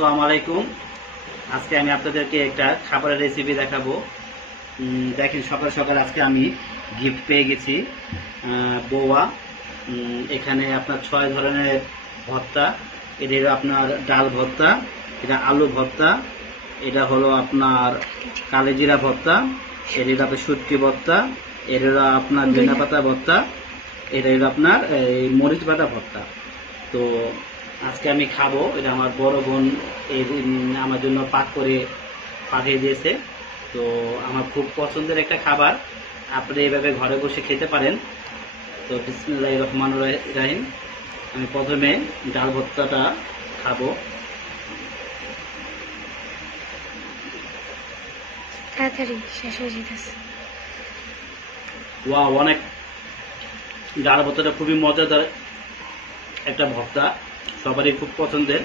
আসসালামু আলাইকুম। আজকে আমি আপনাদেরকে একটা খাবারের রেসিপি দেখাবো। দেখেন, সকাল সকাল আজকে আমি গিফট পেয়ে গেছি। বোয়া, এখানে আপনার 6 ধরনের ভর্তা। এটা হলো আপনার ডাল ভর্তা, এটা আলু ভর্তা, এটা হলো আপনার কালিজিরা ভর্তা, এটা হলো আপনার শুটকি ভর্তা, এটা হলো আপনার ধনিয়া পাতা ভর্তা, এটা হলো আপনার এই মরিচ বাটা ভর্তা। তো আজকে আমি খাবো, এটা আমার বড় বোন এই আমার জন্য পাক করে পাঠিয়ে দিয়েছে। তো আমার খুব পছন্দের একটা খাবার, আপনি এইভাবে ঘরে বসে খেতে পারেন। তো বিসমিল্লাহির রহমানির রহিম। আমি প্রথমে ডাল ভর্তাটা খাবো। তাড়াতাড়ি শেষ হয়ে যেতেছে। ওয়াও, অনেক, ডাল ভর্তাটা খুবই মজাদার একটা ভর্তা, সবারই খুব পছন্দের।